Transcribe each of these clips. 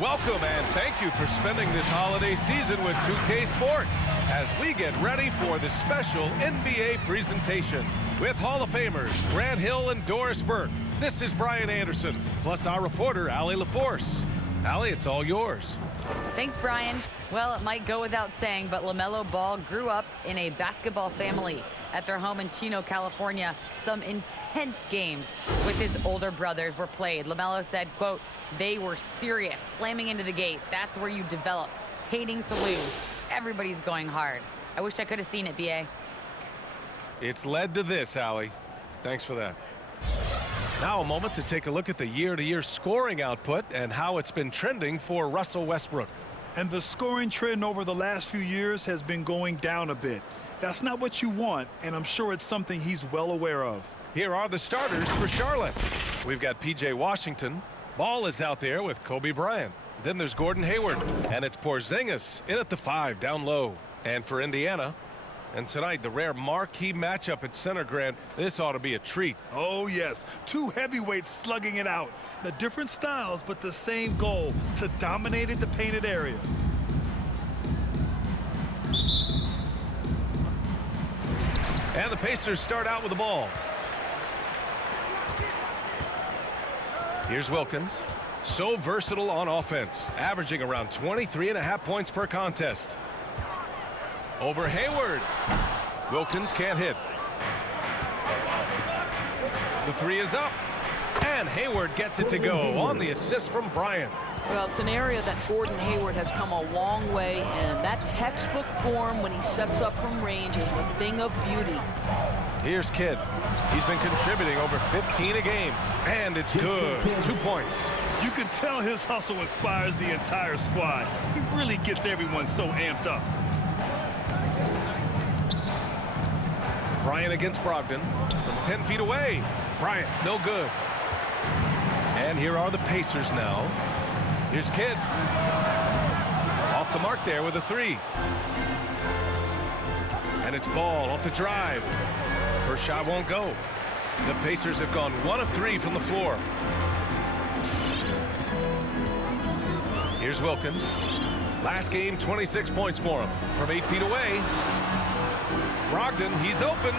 Welcome and thank you for spending this holiday season with 2K Sports as we get ready for the special NBA presentation. With Hall of Famers Grant Hill and Doris Burke, this is Brian Anderson, plus our reporter, Allie LaForce. Allie, it's all yours. Thanks, Brian. Well, it might go without saying, but LaMelo Ball grew up in a basketball family. At their home in Chino, California, some intense games with his older brothers were played. LaMelo said, quote, "They were serious, slamming into the gate. That's where you develop, hating to lose. Everybody's going hard." I wish I could have seen it, B.A. It's led to this, Allie. Thanks for that. Now a moment to take a look at the year-to-year scoring output and how it's been trending for Russell Westbrook. And the scoring trend over the last few years has been going down a bit. That's not what you want, and I'm sure it's something he's well aware of. Here are the starters for Charlotte. We've got P.J. Washington. Ball is out there with Kobe Bryant. Then there's Gordon Hayward, and it's Porzingis in at the 5 down low. And for Indiana, and tonight the rare marquee matchup at center, Grant, this ought to be a treat. Oh, yes. Two heavyweights slugging it out. The different styles, but the same goal, to dominate the painted area. And the Pacers start out with the ball. Here's Wilkins. So versatile on offense, averaging around 23.5 points per contest. Over Hayward. Wilkins can't hit. The 3 is up. And Hayward gets it to go on the assist from Bryant. Well, it's an area that Gordon Hayward has come a long way in. That textbook form when he sets up from range is a thing of beauty. Here's Kidd. He's been contributing over 15 a game, and it's good. 2 points. You can tell his hustle inspires the entire squad. He really gets everyone so amped up. Bryant against Brogdon from 10 feet away. Bryant, no good. And here are the Pacers now. Here's Kidd. Off the mark there with a 3. And it's Ball off the drive. First shot won't go. The Pacers have gone 1 of 3 from the floor. Here's Wilkins. Last game, 26 points for him. From 8 feet away. Brogdon, he's open.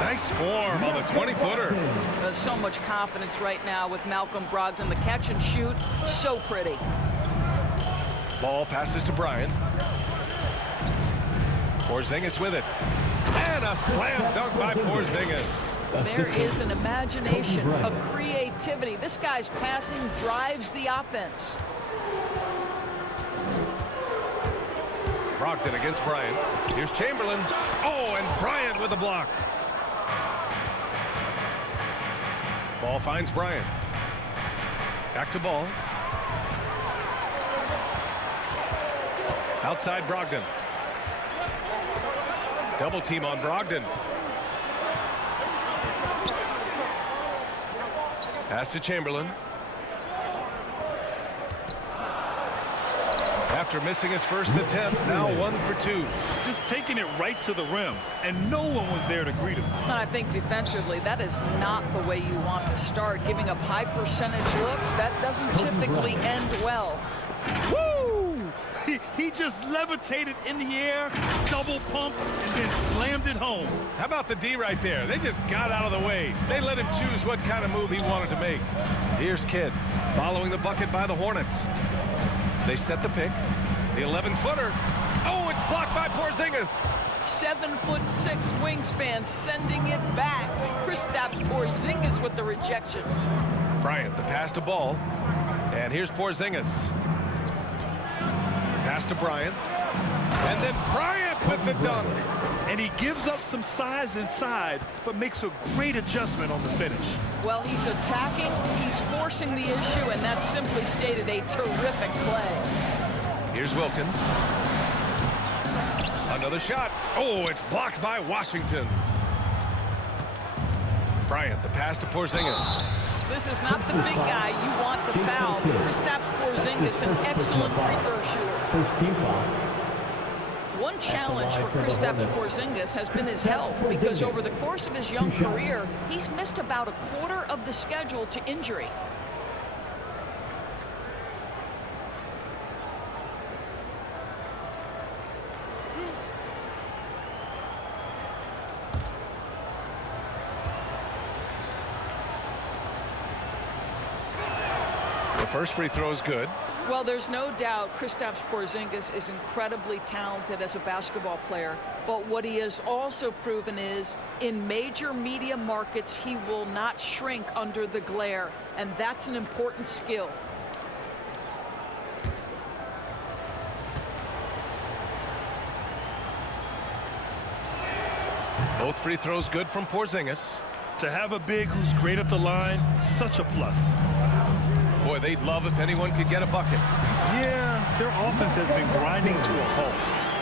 Nice form on the 20-footer. There's so much confidence right now with Malcolm Brogdon. The catch and shoot, so pretty. Ball passes to Bryant. Porzingis with it. And a slam dunk by Porzingis. There is an imagination, a creativity. This guy's passing drives the offense. Brogdon against Bryant. Here's Chamberlain. Oh, and Bryant with the block. Ball finds Bryant. Back to Ball. Outside Brogdon. Double team on Brogdon. Pass to Chamberlain. After missing his first attempt, now 1 for 2. Just taking it right to the rim, and no one was there to greet him. And I think defensively, that is not the way you want to start. Giving up high percentage looks, that doesn't typically end well. Woo! He just levitated in the air, double pump, and then slammed it home. How about the D right there? They just got out of the way. They let him choose what kind of move he wanted to make. Here's Kidd, following the bucket by the Hornets. They set the pick. The 11-footer. Oh, it's blocked by Porzingis. 7'6" wingspan, sending it back. Kristaps Porzingis with the rejection. Bryant, the pass to Ball. And here's Porzingis. Pass to Bryant. And then Bryant with the dunk. And he gives up some size inside, but makes a great adjustment on the finish. Well, he's attacking, he's forcing the issue, and that's simply stated a terrific play. Here's Wilkins. Another shot. Oh, it's blocked by Washington. Bryant, the pass to Porzingis. This is not the big guy you want to foul. Kristaps Porzingis, an excellent free throw shooter. First team foul. One challenge for Kristaps Porzingis has been his health, because over the course of his young career, he's missed about a quarter of the schedule to injury. First free throw is good. Well, there's no doubt Kristaps Porzingis is incredibly talented as a basketball player, but what he has also proven is in major media markets, he will not shrink under the glare, and that's an important skill. Both free throws good from Porzingis. To have a big who's great at the line, such a plus. Boy, they'd love if anyone could get a bucket. Yeah, their offense has been grinding to a halt.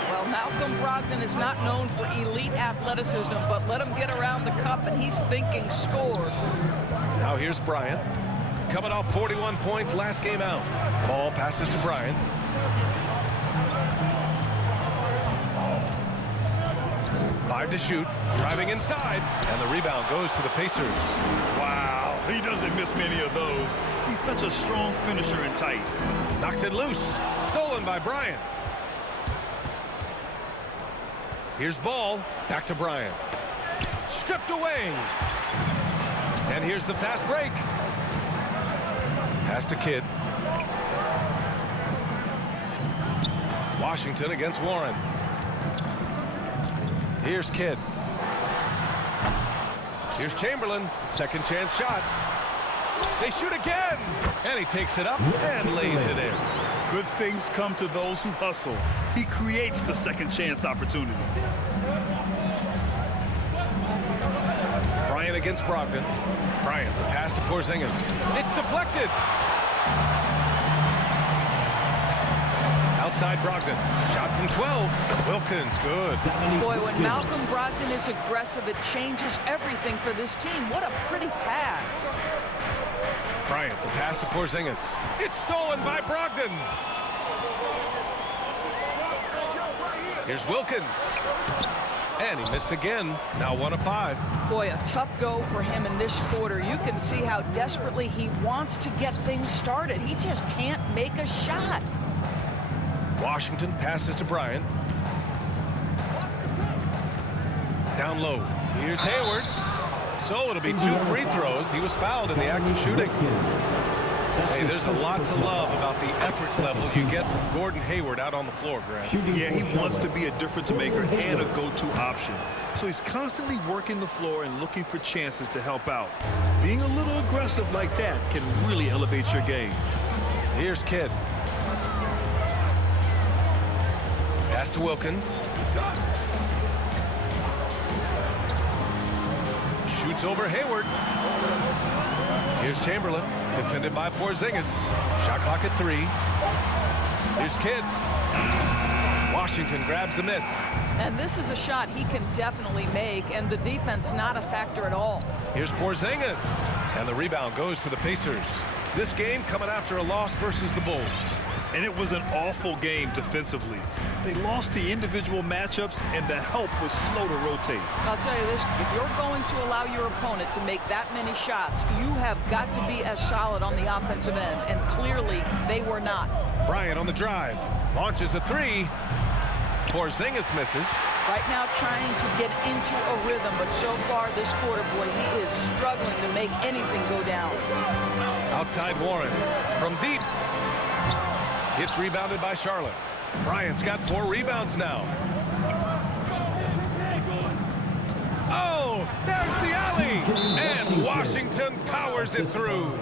Well, Malcolm Brogdon is not known for elite athleticism, but let him get around the cup and he's thinking score. Now here's Bryant. Coming off 41 points last game out. Ball passes to Bryant. Five to shoot, driving inside, and the rebound goes to the Pacers. Wow, he doesn't miss many of those. He's such a strong finisher and tight. Knocks it loose, stolen by Bryant. Here's Ball, back to Bryant. Stripped away. And here's the fast break. Pass to Kidd. Washington against Warren. Here's Kidd. Here's Chamberlain. Second chance shot. They shoot again. And he takes it up and lays it in. Good things come to those who hustle. He creates the second chance opportunity. Bryant against Brogdon. Bryant, the pass to Porzingis. It's deflected. Outside Brogdon. Shot from 12. Wilkins, good. Boy, when Malcolm Brogdon is aggressive, it changes everything for this team. What a pretty pass. Bryant, the pass to Porzingis. It's stolen by Brogdon. Here's Wilkins. And he missed again. Now 1 of 5. Boy, a tough go for him in this quarter. You can see how desperately he wants to get things started. He just can't make a shot. Washington passes to Bryant. Down low. Here's Hayward. So it'll be 2 free throws. He was fouled in the act of shooting. Hey, there's a lot to love about the effort level you get from Gordon Hayward out on the floor, Grant. Yeah, he wants to be a difference maker and a go-to option. So he's constantly working the floor and looking for chances to help out. Being a little aggressive like that can really elevate your game. Here's Kidd. Pass to Wilkins. Shoots over Hayward. Here's Chamberlain, defended by Porzingis. Shot clock at 3. Here's Kidd. Washington grabs the miss. And this is a shot he can definitely make, and the defense not a factor at all. Here's Porzingis. And the rebound goes to the Pacers. This game coming after a loss versus the Bulls. And it was an awful game defensively. They lost the individual matchups, and the help was slow to rotate. I'll tell you this, if you're going to allow your opponent to make that many shots, you have got to be as solid on the offensive end, and clearly they were not. Bryant on the drive. Launches a 3. Porzingis misses. Right now trying to get into a rhythm, but so far this quarter, boy, he is struggling to make anything go down. Outside Warren. From deep. Gets rebounded by Charlotte. Bryant's got 4 rebounds now. Oh, there's the alley. And Washington powers it through.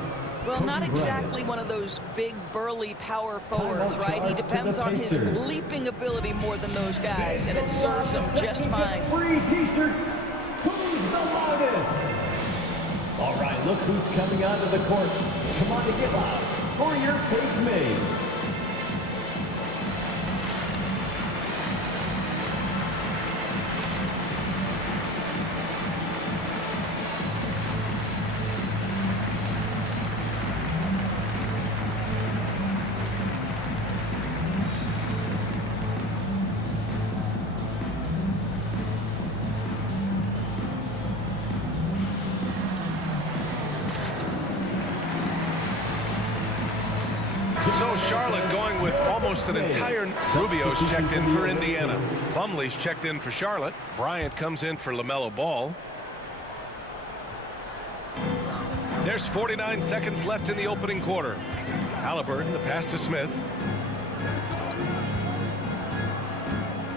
Well, not exactly one of those big, burly power forwards, right? He depends on his leaping ability more than those guys, and it serves him just fine. Free T-shirts. Who's the loudest? All right, look who's coming onto the court. Come on to get loud for your Pacemates. So Charlotte going with almost an entire... Rubio's checked in for Indiana. Plumlee's checked in for Charlotte. Bryant comes in for LaMelo Ball. There's 49 seconds left in the opening quarter. Halliburton, the pass to Smith.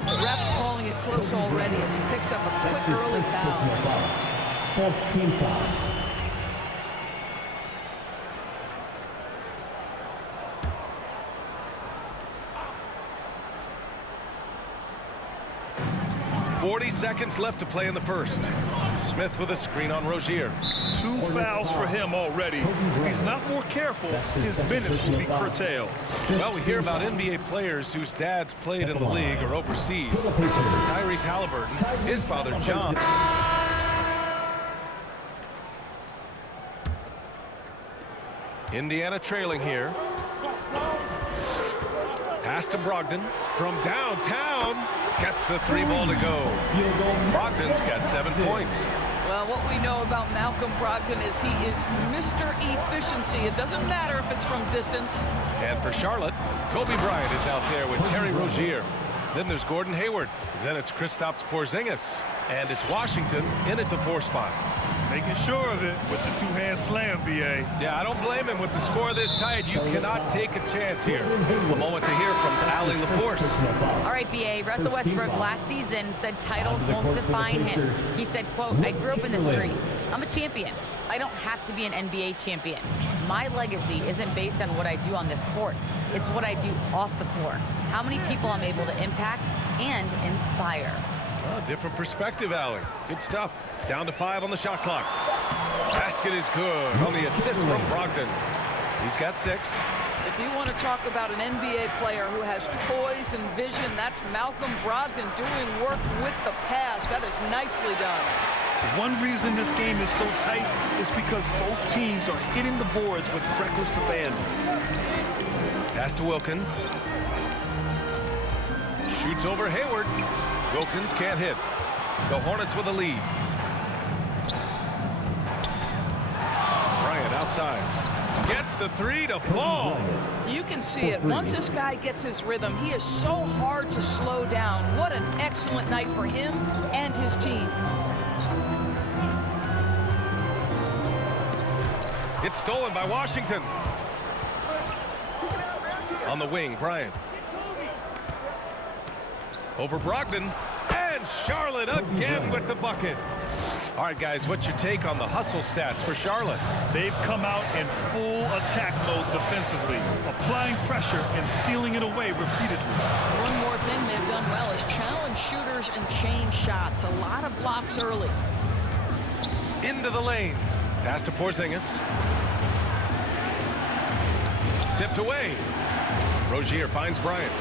Refs calling it close already as he picks up a quick early foul. Fourth team foul. Seconds left to play in the first. Smith with a screen on Rozier. 2 fouls for him already. If he's not more careful, his minutes will be curtailed. Well, we hear about NBA players whose dads played in the league or overseas. Tyrese Halliburton, his father John. Indiana trailing here. Pass to Brogdon from downtown. Gets the 3 ball to go. Brogdon's got 7 points. Well, what we know about Malcolm Brogdon is he is Mr. Efficiency. It doesn't matter if it's from distance. And for Charlotte, Kobe Bryant is out there with Terry Rozier. Then there's Gordon Hayward. Then it's Kristaps Porzingis. And it's Washington in at the 4 spot. Making sure of it with the 2-hand slam, B.A. Yeah, I don't blame him. With the score this tight, you cannot take a chance here. A moment to hear from Allie LaForce. All right, B.A. Russell Westbrook last season said titles won't define him. He said, quote, I grew up in the streets. I'm a champion. I don't have to be an NBA champion. My legacy isn't based on what I do on this court. It's what I do off the floor. How many people I'm able to impact and inspire. Oh, different perspective, Allie. Good stuff. Down to 5 on the shot clock. Basket is good on the assist from Brogdon. He's got 6. If you want to talk about an NBA player who has poise and vision, that's Malcolm Brogdon doing work with the pass. That is nicely done. One reason this game is so tight is because both teams are hitting the boards with reckless abandon. Pass to Wilkins. Shoots over Hayward. Wilkins can't hit. The Hornets with a lead. Bryant outside. Gets the 3 to fall. You can see it. Once this guy gets his rhythm, he is so hard to slow down. What an excellent night for him and his team. It's stolen by Washington. On the wing, Bryant. Over Brogdon. And Charlotte again with the bucket. All right, guys, what's your take on the hustle stats for Charlotte? They've come out in full attack mode defensively, applying pressure and stealing it away repeatedly. One more thing they've done well is challenge shooters and chain shots. A lot of blocks early. Into the lane. Pass to Porzingis. Tipped away. Rozier finds Bryant.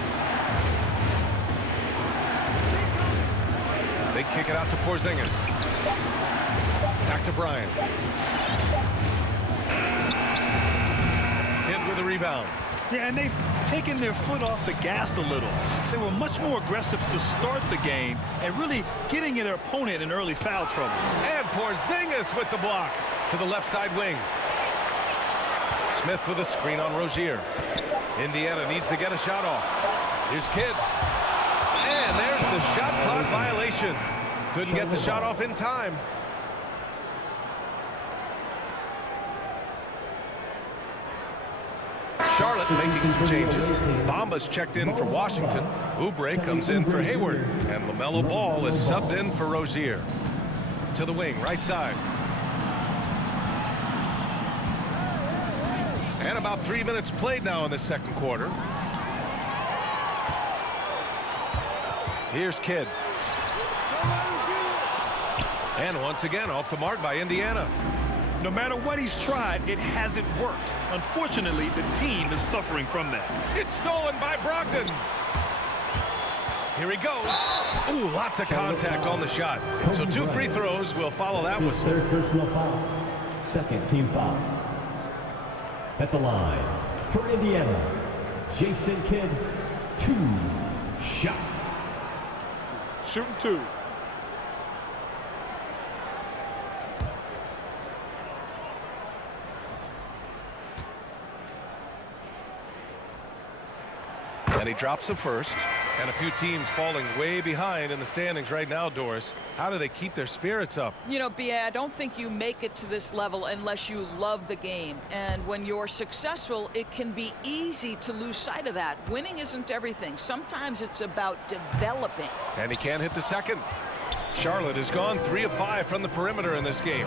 They kick it out to Porzingis. Back to Bryant. Kidd with a rebound. Yeah, and they've taken their foot off the gas a little. They were much more aggressive to start the game and really getting their opponent in early foul trouble. And Porzingis with the block to the left side wing. Smith with a screen on Rozier. Indiana needs to get a shot off. Here's Kidd. And there's the shot clock violation. Couldn't get the shot off in time. Charlotte making some changes. Bamba's checked in for Washington. Oubre comes in for Hayward. And LaMelo Ball is subbed in for Rozier. To the wing, right side. And about 3 minutes played now in the second quarter. Here's Kidd. And once again, off the mark by Indiana. No matter what he's tried, it hasn't worked. Unfortunately, the team is suffering from that. It's stolen by Brogdon. Here he goes. Ooh, lots of contact on the shot. So 2 free throws will follow that whistle. Third personal foul. Second team foul. At the line for Indiana, Jason Kidd, 2 shots. Shooting 2. And he drops the first. And a few teams falling way behind in the standings right now, Doris. How do they keep their spirits up? You know, B.A., I don't think you make it to this level unless you love the game. And when you're successful, it can be easy to lose sight of that. Winning isn't everything. Sometimes it's about developing. And he can't hit the second. Charlotte has gone 3 of 5 from the perimeter in this game.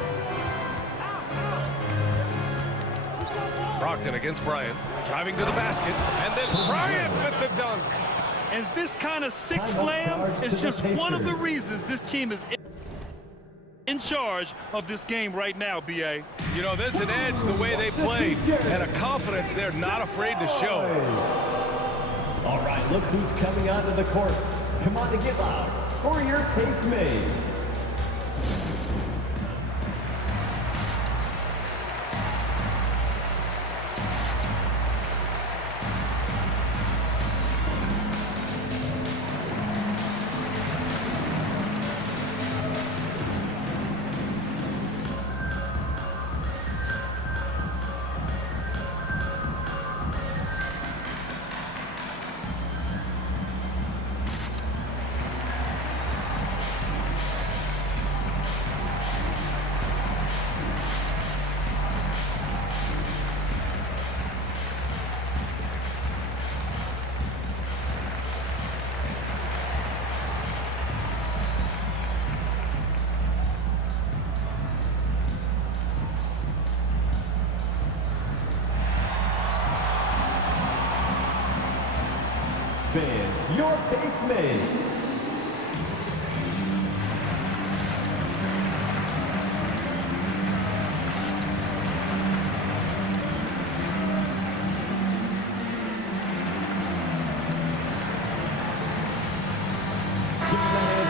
Brogdon against Bryant, driving to the basket, and then Bryant with the dunk. And this kind of six slam is just one of the reasons this team is in charge of this game right now, B.A. You know, there's an edge the way they play, and a confidence they're not afraid to show. All right, look who's coming onto the court. Come on and get loud for your Casemates. Fans, your Casemates.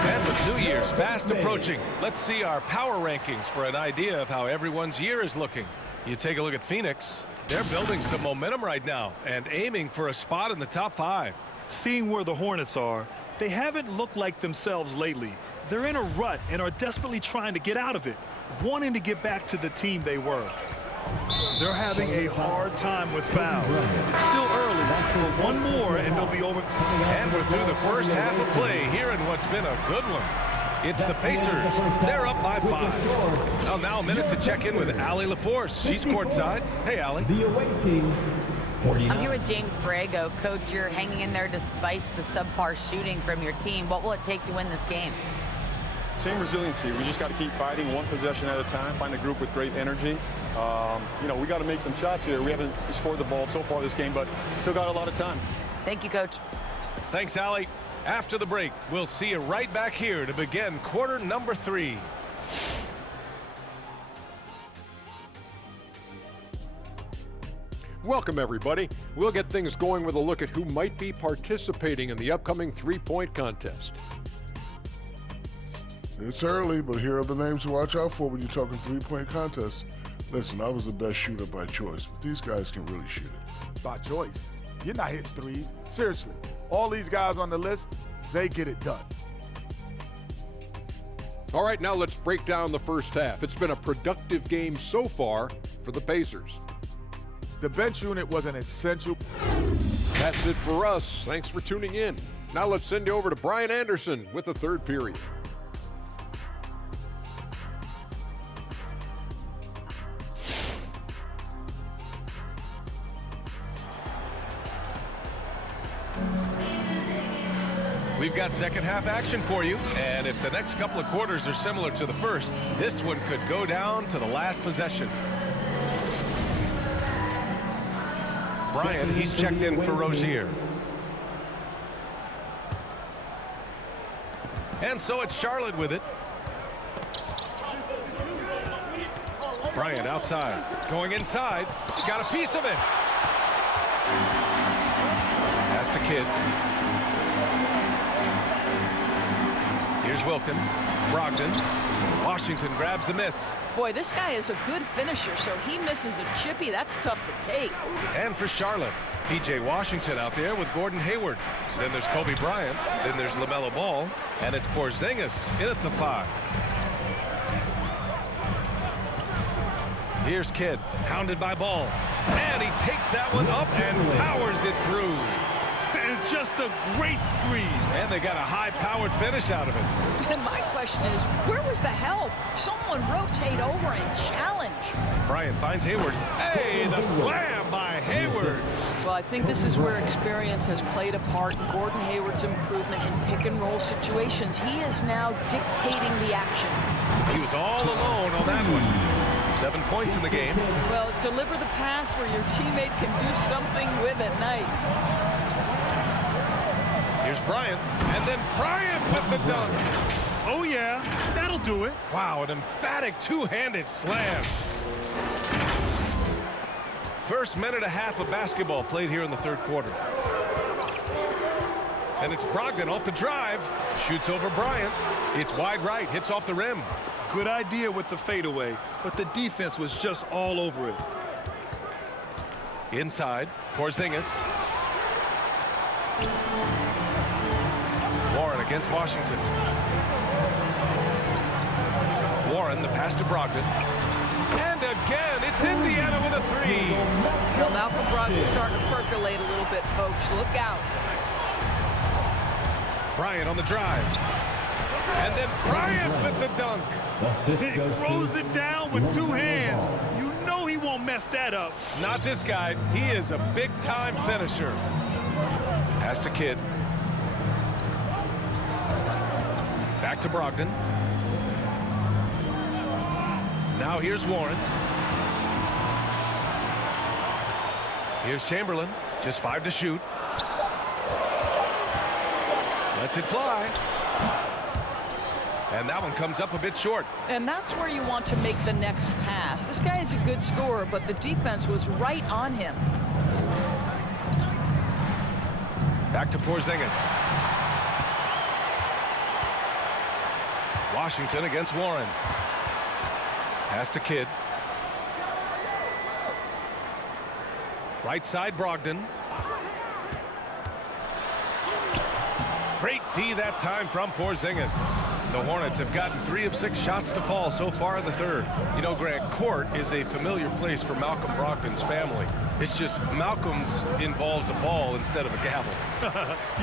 And with New Year's fast approaching, let's see our power rankings for an idea of how everyone's year is looking. You take a look at Phoenix. They're building some momentum right now and aiming for a spot in the top 5. Seeing where the Hornets are, they haven't looked like themselves lately. They're in a rut and are desperately trying to get out of it, wanting to get back to the team they were. They're having a hard time with fouls. It's still early, but one more and they'll be over. And we're through the first half of play here in what's been a good one. It's the Pacers. They're up by 5. Well, now a minute to check in with Allie LaForce. She's courtside. Hey, Allie. The away team. I'm here with James Borrego. Coach, you're hanging in there despite the subpar shooting from your team. What will it take to win this game? Same resiliency. We just got to keep fighting one possession at a time, find a group with great energy. You know, we got to make some shots here. We haven't scored the ball so far this game, but still got a lot of time. Thank you, Coach. Thanks, Allie. After the break, we'll see you right back here to begin quarter number 3. Welcome, everybody. We'll get things going with a look at who might be participating in the upcoming three-point contest. It's early, but here are the names to watch out for when you're talking three-point contest. Listen, I was the best shooter by choice, but these guys can really shoot it. By choice? You're not hitting threes. Seriously, all these guys on the list, they get it done. All right, now let's break down the first half. It's been a productive game so far for the Pacers. The bench unit was an essential. That's it for us. Thanks for tuning in. Now let's send you over to Brian Anderson with the third period. We've got second half action for you, and if the next couple of quarters are similar to the first, this one could go down to the last possession. Bryant, he's checked in for Rozier. And so it's Charlotte with it. Bryant outside, going inside, got a piece of it. Pass to Kidd. Here's Wilkins, Brogdon. Washington grabs the miss. Boy, this guy is a good finisher, so he misses a chippy. That's tough to take. And for Charlotte, P.J. Washington out there with Gordon Hayward. Then there's Kobe Bryant. Then there's LaMelo Ball. And it's Porzingis in at the 5. Here's Kidd, hounded by Ball. And he takes that one up and powers it through. And just a great screen. And they got a high-powered finish out of it. And my question is, where was the help? Someone rotate over and challenge. Bryant finds Hayward. Hey, the slam by Hayward. Well, I think this is where experience has played a part in Gordon Hayward's improvement in pick-and-roll situations. He is now dictating the action. He was all alone on that one. 7 points in the game. Well, deliver the pass where your teammate can do something with it. Nice. Here's Bryant, and then Bryant with the dunk. Oh, yeah, that'll do it. Wow, an emphatic two-handed slam. First minute and a half of basketball played here in the third quarter. And it's Brogdon off the drive. Shoots over Bryant. It's wide right, hits off the rim. Good idea with the fadeaway, but the defense was just all over it. Inside, Porzingis. Warren against Washington. Warren, the pass to Brogdon. And again, it's Indiana with a three. Well, Malcolm Brogdon's starting to percolate a little bit, folks. Look out. Bryant on the drive. And then Bryant with the dunk. He throws it down with two hands. You know he won't mess that up. Not this guy. He is a big-time finisher. Pass to Kidd. Back to Brogdon. Now here's Warren. Here's Chamberlain. Just 5 to shoot. Lets it fly. And that one comes up a bit short. And that's where you want to make the next pass. This guy is a good scorer, but the defense was right on him. Back to Porzingis. Washington against Warren. Pass to Kidd. Right side, Brogdon. Great D that time from Porzingis. The Hornets have gotten 3 of 6 shots to fall so far in the third. You know, Grant, court is a familiar place for Malcolm Brogdon's family. It's just Malcolm's involves a ball instead of a gavel.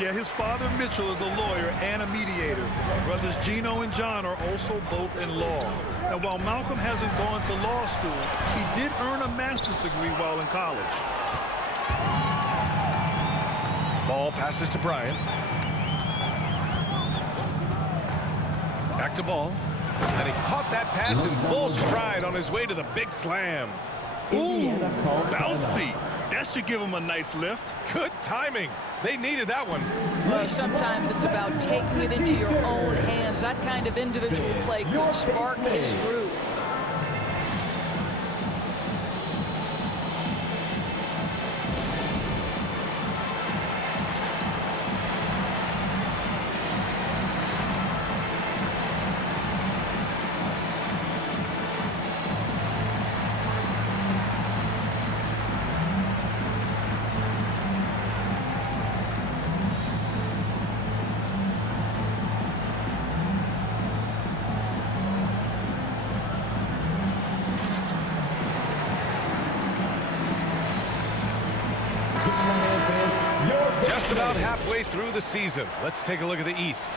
Yeah, his father Mitchell is a lawyer and a mediator. Brothers Gino and John are also both in law. And while Malcolm hasn't gone to law school, he did earn a master's degree while in college. Ball passes to Bryant. Back to Ball. And he caught that pass in full stride on his way to the big slam. Ooh, bouncy. That should give him a nice lift. Good timing. They needed that one. Well, sometimes it's about taking it into your own hands. That kind of individual play could spark his groove. Just about halfway through the season. Let's take a look at the East.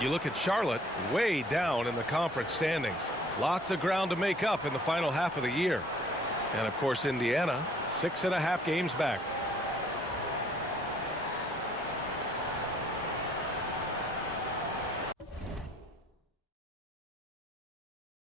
You look at Charlotte, way down in the conference standings. Lots of ground to make up in the final half of the year. And of course, Indiana, 6.5 games back.